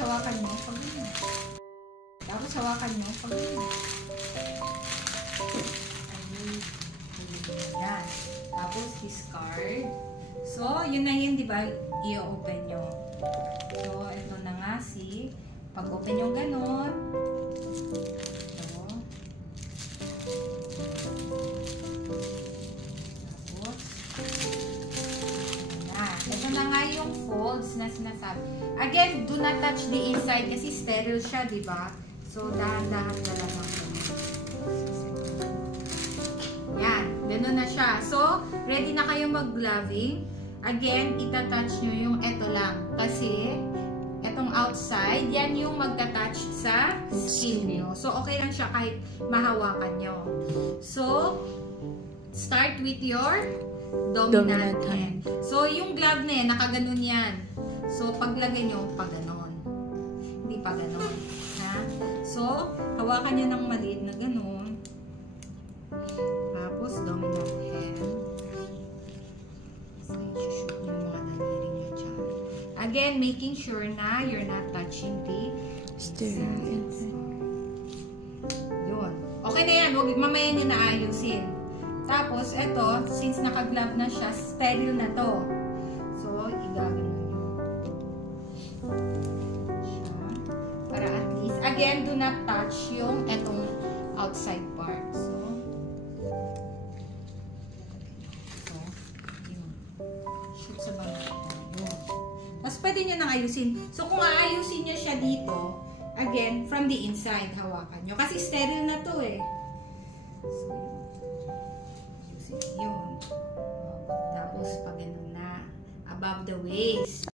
hawakan nyo. Pag ganyan. Tapos hawakan nyo. Pag ganyan. Ayan. Tapos discard. So, yun na yun, di ba? I-open nyo. So, ito na nga si pag-open nyo ganon. Ito. Tapos, ito na nga yung folds na sinasabi. Again, do not touch the inside kasi sterile siya, di ba? So, dahan-dahan na lang ako. Yan, gano'n na siya. So, ready na kayo mag-gloving. Again, itatouch nyo yung eto lang. Kasi, etong outside, yan yung magta-touch sa skin nyo. So, okay lang siya kahit mahawakan nyo. So, start with your dominant hand. So, yung glove na yan, nakaganon yan. So, paglagay nyo, paganon. Hindi pa ganon. Ha? So, hawakan nyo ng maliit na ganon. Tapos, dominant hand. So, i-shoot nyo yung mga daliri nyo dyan. Again, making sure na you're not touching the sterile. Yun. Okay na yan. Mamaya nyo na ayusin. Tapos, ito, since naka-glove na siya, sterile na to. So, igagawin mo nyo. Para at least, again, do not touch yung etong outside part. So, yun. Shoot sa bangka. Yun. Tapos, pwede nyo nang ayusin. So, kung aayusin nyo siya dito, again, from the inside, hawakan nyo. Kasi sterile na to eh. So, yun. Tapos, pag ganun na, above the waist.